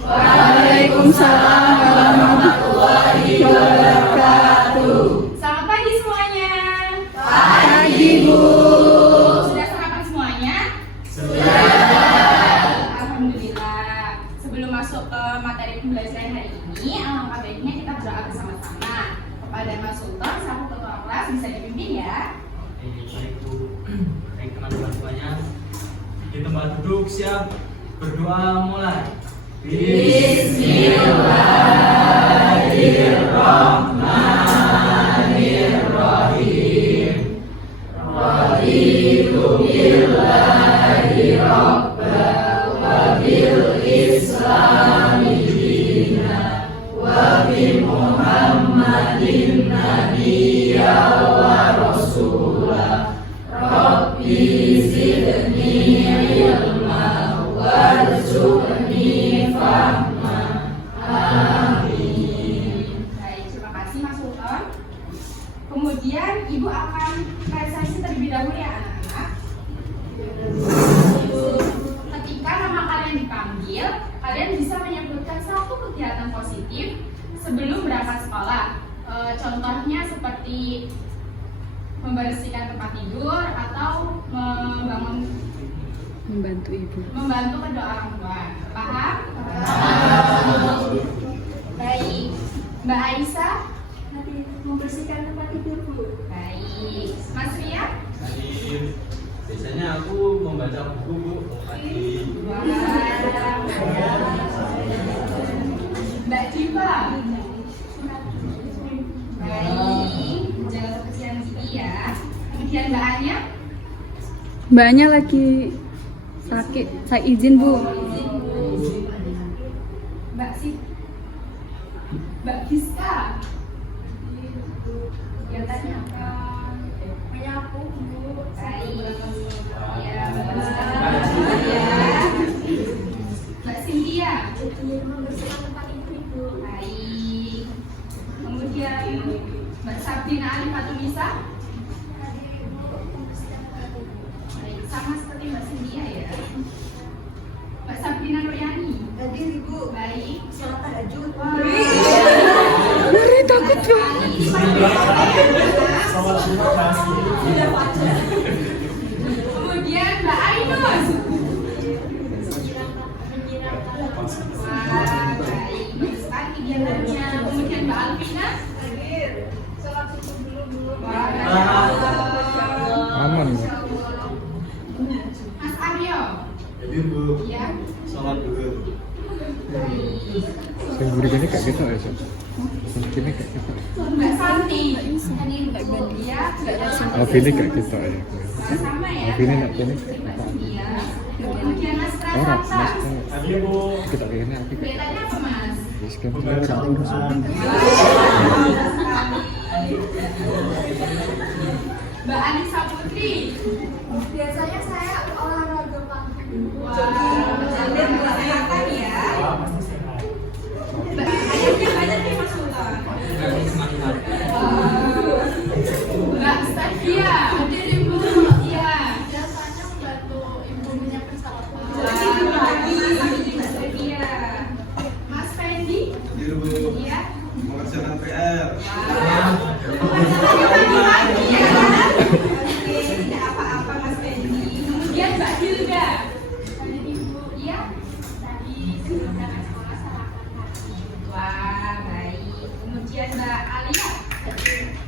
Waalaikumsalam warahmatullahi wabarakatuh. Selamat pagi semuanya. Pagi, Bu. Sudah sarapan semuanya? Sudah. Alhamdulillah. Sebelum masuk ke materi pembelajaran hari ini, alangkah baiknya kita berdoa bersama-sama kepada Mas Sultan selaku ketua kelas. Bisa dipimpin ya. Baik Bu, baik teman-teman semuanya. Di tempat duduk siap, berdoa mulai. Bismillahirrahmanirrahim. Raditu billahi rabban wa bil islami dinan wa bi Muhammadin nabiyya wa rasulah. Rabbi zidni ilma warzuqni fahma. Amin. Baik, terima kasih Mas Sultan. Kemudian Ibu akan presentasi terlebih dahulu ya anak-anak. Ketika nama kalian dipanggil, kalian bisa menyebutkan satu kegiatan positif sebelum berangkat sekolah. Contohnya seperti membersihkan tempat tidur atau membantu ibu. membantu kedua orang tua. Paham? Baik. Mbak Aisyah nanti membersihkan tempat tidur, Bu. Baik. Mas Ria? Tadi biasanya aku membaca buku Bu. Tadi Wah. Mbak Diva? Baik. Jangan kesian gigi ya. Kemudian Mbak Anya? Mbaknya lagi sakit, saya izin Bu. Izin, Bu. Mbak Sih? Mbak Giska? Kegiatannya apa? Menyapu, Bu. Baik. Ya, membersihkan ya. Mbak Cynthia? Membersihkan tempat ibu. Baik. Kemudian Mbak Sabrina Alifatunisa? Baik, sama seperti Mbak Cynthia ya. Mbak Sabrina Nuryani? Hadir Ibu. Baik. Sholat tahajud. Ngeri takut Bu. Kemudian Mbak Ainus. Wah, baik. Bagus sekali kegiatannya. Kemudian Mbak Alvina. Hadir. Sholat subuh dulu Bu. Aman Bu. Mas Aryo. jadi Bu, Ya. sholat dulu. Baik. Yang buri gini kayak gitu ya Sob. Yang gini kayak gitu. Mbak Santi. Ya, Mbak Oh gini kayak gitu ya. sama ya. Oh gini nak gini. Mbak Cynthia. Kemudian Mas Orang Pratata. mas Tadi Bu, kita kayak gini aku kayak. Kegiatannya apa Mas? Terus kan terus. Mbak Anissa Putri. Biasanya saya olahraga pagi. Wah, berjalan kesehatan ya. Mbak, ayamnya banyak nih Mas Sultan. Mbak Stadia, hadir Ibu. Iya. Biasanya membantu ibu menyiapkan salad. Wah, pagi Mbak Stadia. Mas Fendi. hadir Bu, Iya. mengerjakan PR. Pagi ya. Oke, tidak apa-apa Mas Fendi. Kemudian Mbak Hilda. Hadir Ibu. Iya. Tadi sebelum berangkat sekolah sarapan pagi. Wah, baik. Kemudian Mbak Alia.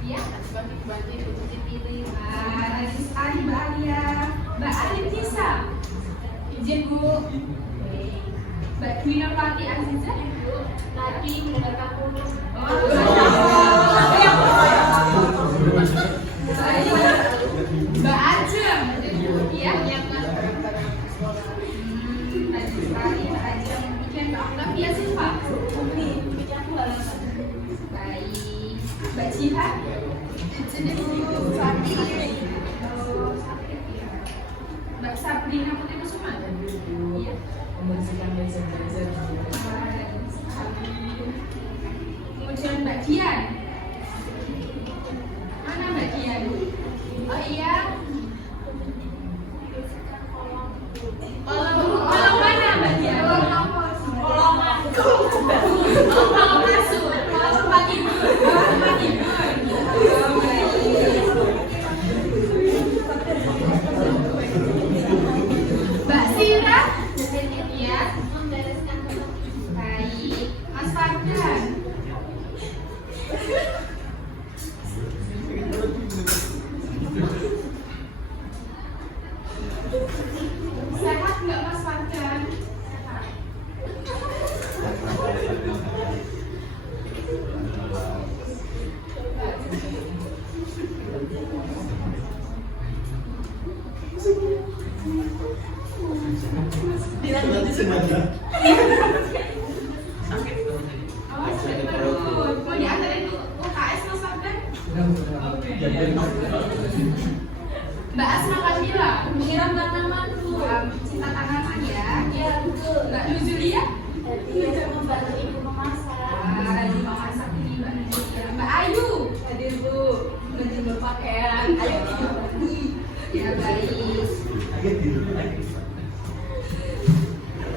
Iya. Bantu ibu cuci piring. Wah, bagus sekali Mbak Alia. Mbak Alia Nisa. Izin Bu. Mbak Dwi Nurwati Aziza. Tadi mendengarkan kultum. Mbak Ajeng. Iya. Bagus sekali Mbak Ajeng. Kemudian Mbak Octavia Silva. Baik. Mbak Jihan. Mbak Sabrina Putri Kusuma. Iya. Kemudian Mbak Dian. Mana Mbak Dian? Oh iya. Kolom mana Mbak Dian? Kolom Sakit kamu tadi. Awas sampai perut. Mau diantarin tuh UKS Mas Sabdan? Mbak Asma Kamila, mengiram tanamanku. Cinta tanaman ya. Iya, betul. Mbak Nuzulia? Hadir membantu ibu memasak. Lagi memasak ini Mbak Nuzulia. Mbak Ayu? Hadir Bu. Menjemur pakaian. Ayo kita mandi. Ya baik.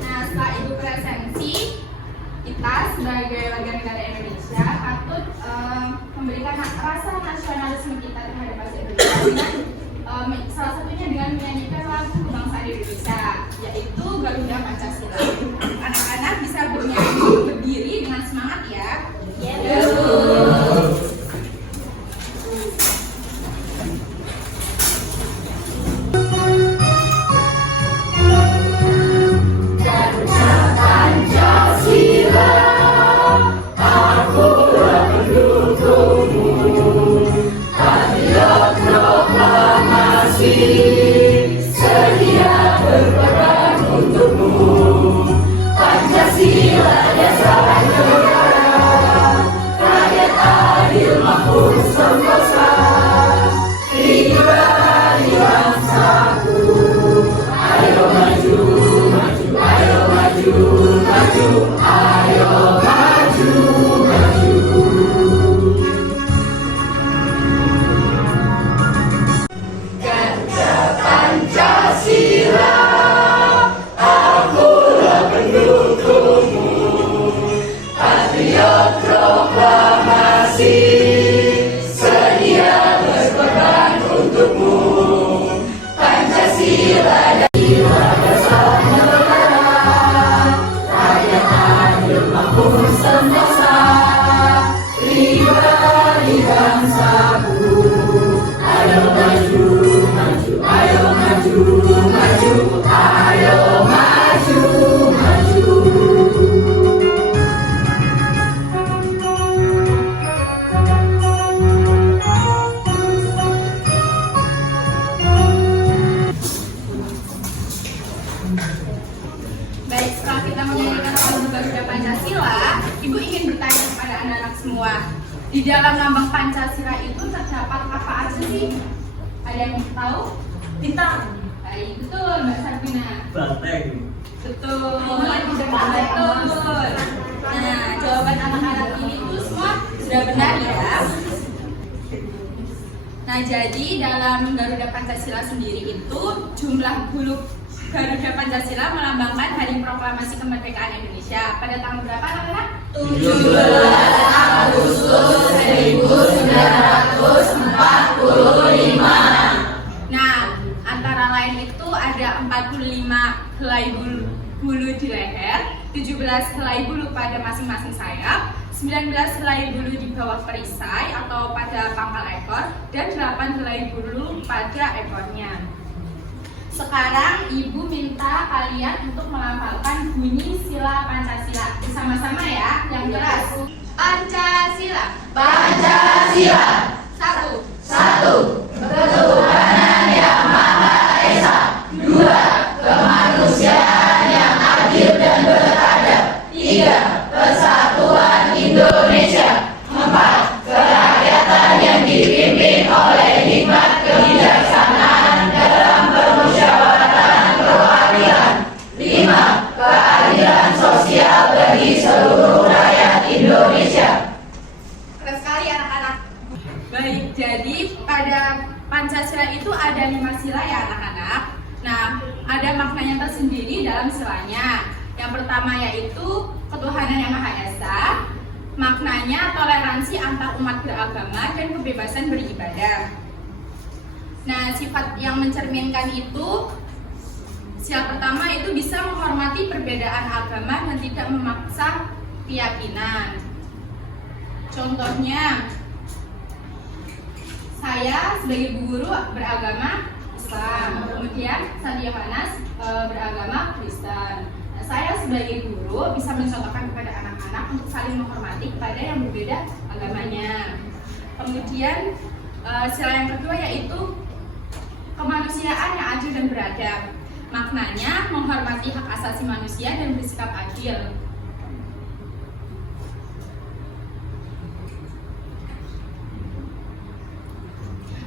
Nah, setelah Ibu presensi, kita sebagai warga negara Indonesia patut memberikan rasa nasionalisme kita terhadap bangsa Indonesia dengan salah satunya dengan menyanyikan lagu kebangsaan Indonesia, yaitu Garuda Pancasila. Anak-anak bisa bernyanyi berdiri dengan semangat ya. Baik, setelah kita menyanyikan lagu Garuda Pancasila, Ibu ingin bertanya kepada anak-anak semua, di dalam lambang Pancasila itu terdapat apa aja sih? Ada yang tahu? Bintang. Baik, betul Mbak Sarvina. Banteng. Betul. Betul. Nah, jawaban anak-anak ini itu semua sudah benar ya. Nah, jadi dalam Garuda Pancasila sendiri itu jumlah bulu Garuda Pancasila melambangkan Hari Proklamasi Kemerdekaan Indonesia pada tanggal berapa anak-anak? 17 Agustus 1945. Nah, antara lain itu ada 45 helai bulu di leher, 17 helai bulu pada masing-masing sayap, 19 helai bulu di bawah perisai atau pada pangkal ekor, dan 8 helai bulu pada ekornya. Sekarang Ibu minta kalian untuk melafalkan bunyi sila Pancasila. Bersama-sama ya, yang keras. Pancasila. Pancasila. Satu. Ketuhanan yang Maha Esa. 2. Kemanusiaan yang adil dan beradab. 3. Persatuan Indonesia. 4. Kerakyatan yang dipimpin oleh hikmat kebijaksanaan dalam permusyawaratan perwakilan. 5. Keadilan sosial bagi seluruh rakyat Indonesia. Keren sekali anak-anak. Baik, jadi pada Pancasila itu ada 5 sila ya anak-anak. Nah, ada maknanya tersendiri dalam silanya. Yang pertama yaitu ketuhanan yang Maha Esa. Maknanya toleransi antar umat beragama dan kebebasan beribadah. Nah, sifat yang mencerminkan itu, sila pertama itu bisa menghormati perbedaan agama dan tidak memaksa keyakinan. Contohnya, saya sebagai guru beragama Islam, kemudian Sandi Yohanes beragama Kristen. Nah, saya sebagai guru bisa mencontohkan kepada anak untuk saling menghormati kepada yang berbeda agamanya. Kemudian sila yang kedua yaitu kemanusiaan yang adil dan beradab. Maknanya menghormati hak asasi manusia dan bersikap adil.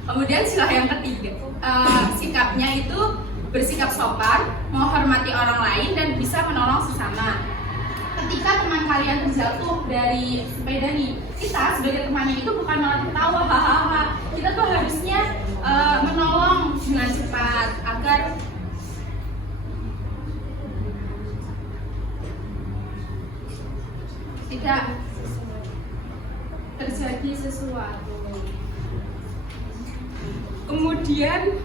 Kemudian sila yang ketiga, sikapnya itu bersikap sopan, menghormati orang lain dan bisa menolong sesama. Ketika teman kalian terjatuh dari sepeda nih, kita sebagai temannya itu bukan malah ketawa, hahaha. Kita tuh harusnya menolong dengan cepat agar tidak terjadi sesuatu. Kemudian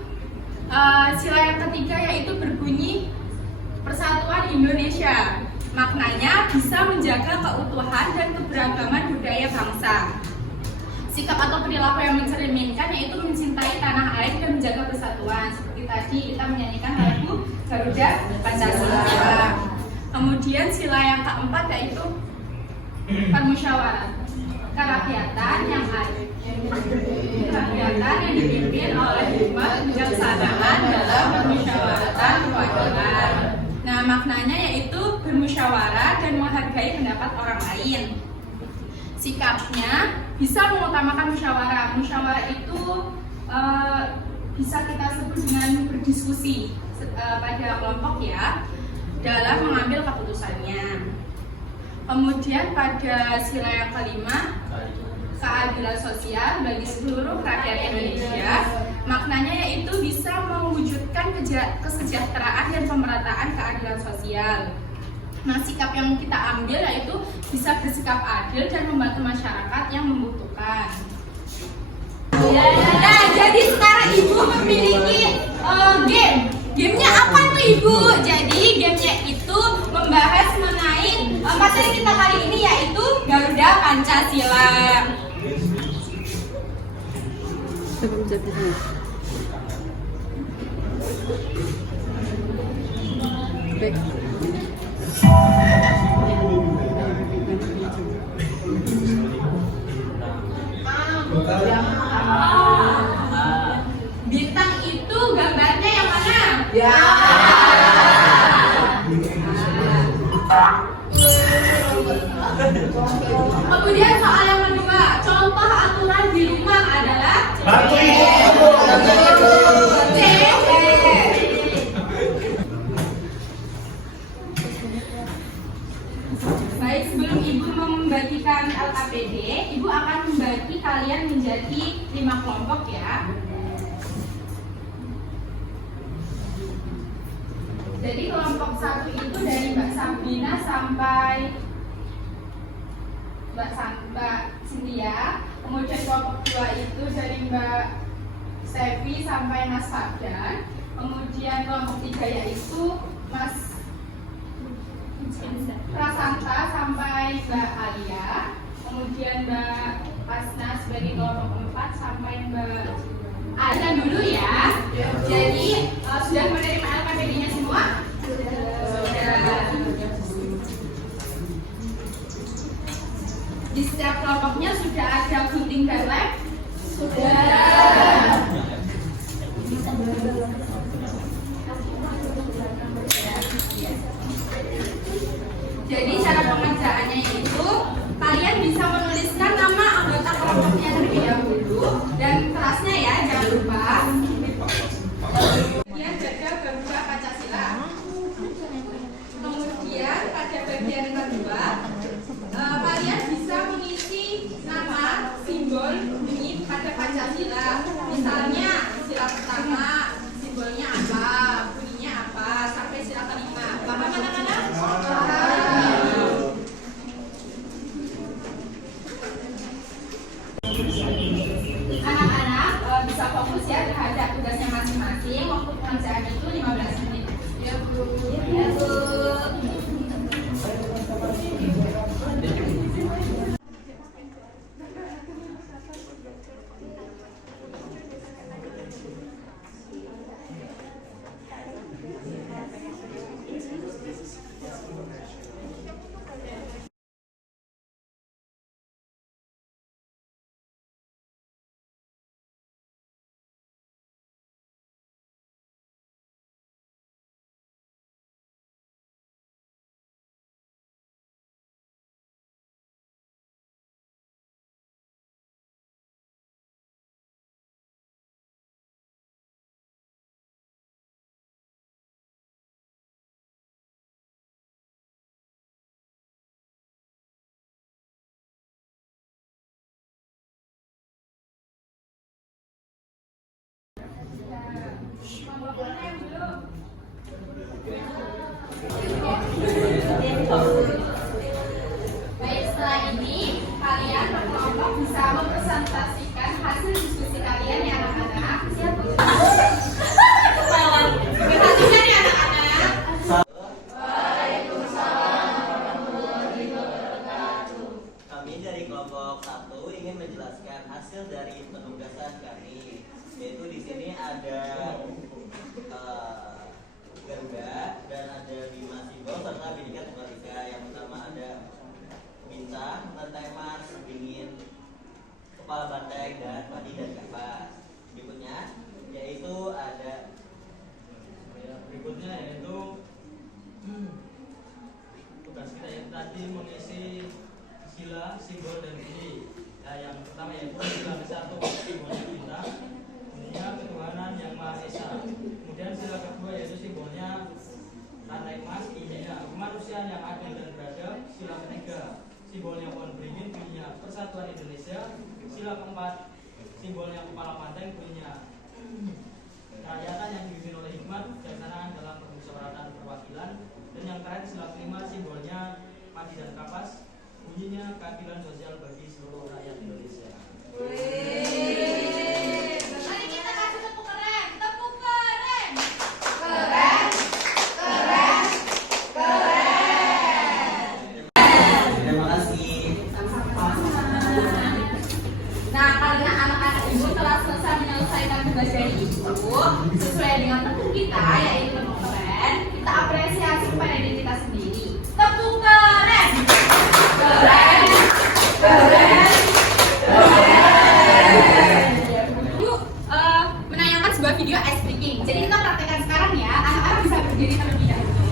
sila yang ketiga yaitu berbunyi Persatuan Indonesia. Maknanya bisa menjaga keutuhan dan keberagaman budaya bangsa. Sikap atau perilaku yang mencerminkan yaitu mencintai tanah air dan menjaga persatuan. Seperti tadi kita menyanyikan lagu Garuda Pancasila. Kemudian sila yang keempat yaitu permusyawaratan kerakyatan yang dipimpin oleh hikmat kebijaksanaan dalam permusyawaratan kewakilan. Nah, maknanya yaitu bermusyawarah dan menghargai pendapat orang lain. Sikapnya bisa mengutamakan musyawarah. Musyawarah itu bisa kita sebut dengan berdiskusi pada kelompok ya dalam mengambil keputusannya. Kemudian pada sila yang kelima, keadilan sosial bagi seluruh rakyat Indonesia. Maknanya yaitu bisa mewujudkan kesejahteraan dan pemerataan keadilan sosial. Nah, sikap yang kita ambil yaitu bisa bersikap adil dan membantu masyarakat yang membutuhkan. Nah, jadi sekarang Ibu memiliki game. Gamenya apa tuh Ibu? Jadi gamenya itu membahas mengenai materi kita kali ini yaitu Garuda Pancasila. Bintang itu gambarnya yang mana? Ya. Kemudian soal yang kedua, contoh aturan di rumah adalah Baik, sebelum Ibu membagikan LKPD, Ibu akan membagi kalian menjadi 5 kelompok ya. Jadi kelompok 1 itu dari Mbak Sabrina sampai Mbak Cynthia. Kemudian kelompok 2 itu dari Mbak Stevi sampai Mas Fardan. Kemudian kelompok 3 yaitu Mas Prasanta sampai Mbak Alia. Kemudian Mbak Asna sebagai kelompok 4 sampai Mbak Ada dulu ya. Jadi sudah menerima LKPD-nya semua? Sudah. Di setiap kelompoknya sudah ada voting dan lab? Sudah. Jadi cara pengerjaannya itu kalian bisa menuliskan nama anggota kelompoknya terlebih dahulu dan kelasnya ya, jangan lupa. Kemudian jaga Garuda Pancasila. Kemudian pada bagian kedua kalian bisa mengisi nama simbol bunyi pada Pancasila. Misalnya sila pertama simbolnya apa, bunyinya apa, sampai sila kelima. Paham anak-anak? Baik, setelah ini kalian berkelompok bisa mempresentasikan hasil diskusi kalian ya anak-anak. Siap? Perhatikan ya anak-anak. Kami dari kelompok 1 ingin menjelaskan hasil dari penugasan kami, yaitu di sini ada Garuda dan ada Bima Simbol serta Bhinneka Tunggal Ika. Yang pertama ada bintang, lantai Mars, dingin, kepala banteng, dan padi dan kapas. Berikutnya yaitu tugas kita yang tadi mengisi sila, simbol, dan bunyi. Nah, yang pertama yaitu sila ke-1 simbolnya bintang, bunyinya ketuhanan yang Maha Esa. Kemudian sila kedua yaitu simbolnya rantai emas, ininya kemanusiaan yang adil dan beradab. Sila ketiga simbolnya pohon beringin, bunyinya Persatuan Indonesia. Sila keempat simbolnya kepala banteng, bunyinya kerakyatan yang dipimpin oleh hikmat, kebijaksanaan dalam permusyawaratan perwakilan. Dan yang terakhir sila kelima simbolnya padi dan kapas, bunyinya keadilan sosial bagi seluruh rakyat Indonesia. Mari kita kasih tepuk keren, tepuk keren. terima kasih. Nah, karena anak-anak ibu telah selesai menyelesaikan tugas dari ibu sesuai dengan tepuk kita, yaitu tepuk keren, kita apresiasi kepada diri kita sendiri. Tepuk keren. Ibu menayangkan sebuah video ice breaking. Jadi kita praktekkan sekarang ya. Anak-anak bisa berdiri terlebih dahulu.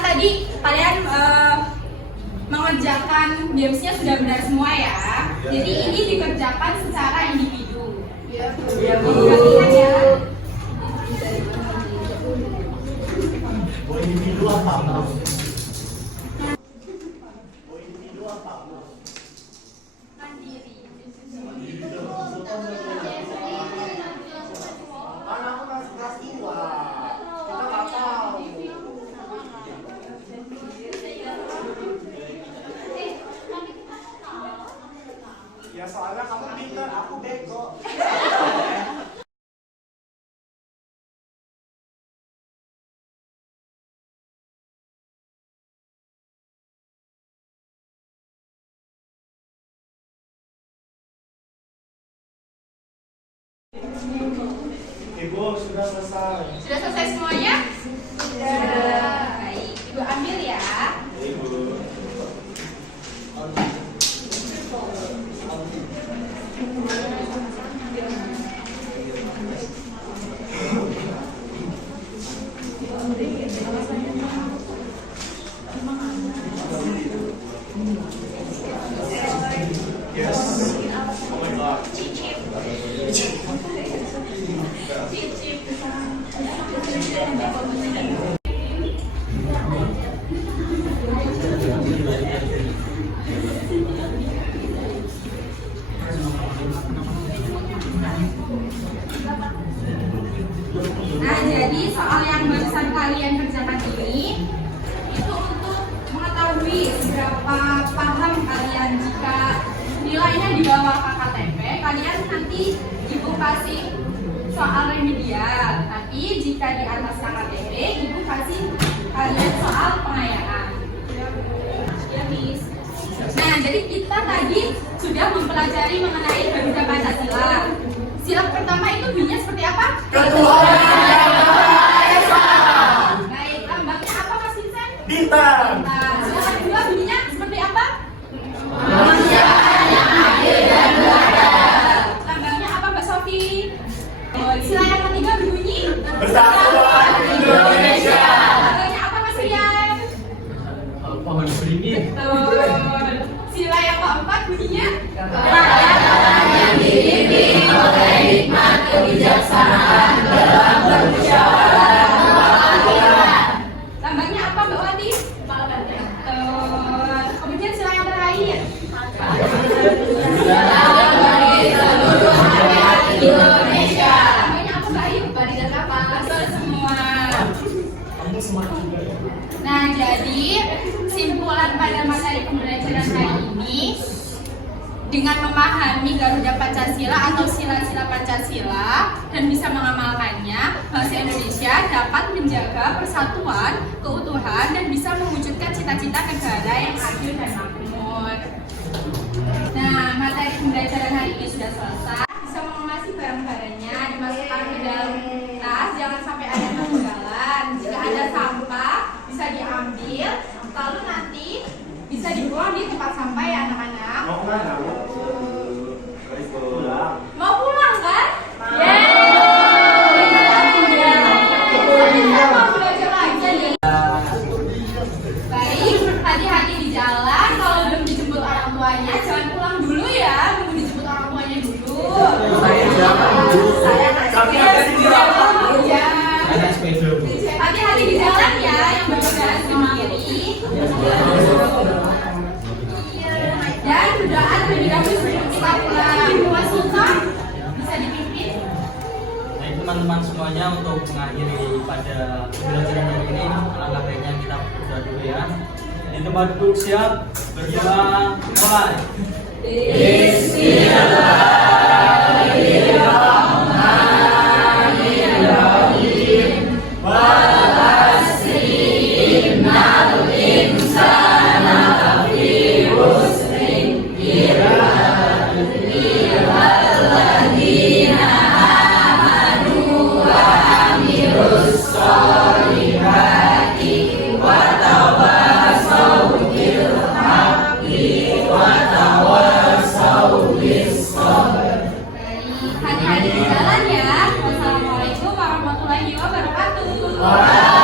Tadi kalian mengerjakan gamesnya sudah benar semua ya. Jadi ini dikerjakan secara individu. Perhatikan ya. Mandiri. Anakku masih kelas 2. Kita nggak tahu. Ya soalnya kamu pintar, aku bego. Ibu sudah selesai. Sudah selesai semuanya? Sudah. Baik, Ibu ambil ya. Ibu. Yes. Oh my God. Nah, jadi soal yang barusan kalian kerjakan ini itu untuk mengetahui seberapa paham kalian. Jika nilainya di bawah KKTP, kalian nanti ibu kasih soal remedial. Tapi jika di atas KKTP, ibu kasih kalian soal pengayaan. Ya, Miss. Nah, jadi kita tadi sudah mempelajari mengenai Garuda Pancasila. Sila pertama itu bunyinya seperti apa? Baik, lambangnya apa Mas Vincent? Bintang. Nah, sila kedua bunyinya seperti apa? Lambangnya apa Mbak Sofi? Sila yang ketiga berbunyi? Persatuan Indonesia. Lambangnya apa Mas Rian? Pohon beringin. Betul. Sila yang keempat bunyinya? Lambangnya apa Mbak Wati? Betul. Kemudian sila yang terakhir. Indonesia. Lambangnya apa Mbak Ayu? Barisan kapas. Betul semua. Nah, jadi simpulan pada materi pembelajaran hari ini, dengan memahami Garuda Pancasila atau sila-sila Pancasila dan bisa mengamalkannya, bangsa Indonesia dapat menjaga persatuan, keutuhan, dan bisa mewujudkan cita-cita negara yang adil dan makmur. Nah, materi pembelajaran hari ini sudah selesai. Bisa mengawasi barang-barangnya, dimasukkan ke dalam tas, jangan sampai ada ketinggalan. Jika ada sampah, bisa diambil, lalu nanti bisa dibuang di tempat sampah ya anak-anak. Mau kemana? Mau pulang kan? Baik, hati-hati di jalan. Kalau belum dijemput orang tuanya, jangan pulang dulu ya. Nunggu dijemput orang tuanya dulu. Ya. Hati-hati di jalan ya, yang berkendara sendiri. Dan doaan lebih dahulu sebelum kita pulang. Mas Sultan, bisa dipimpin? Baik teman-teman semuanya, untuk mengakhiri pada pembelajaran hari ini, alangkah baiknya kita berdoa dulu ya. Di tempat duduk siap, berdoa mulai. Hati-hati di jalan ya. Wassalamualaikum warahmatullahi wabarakatuh.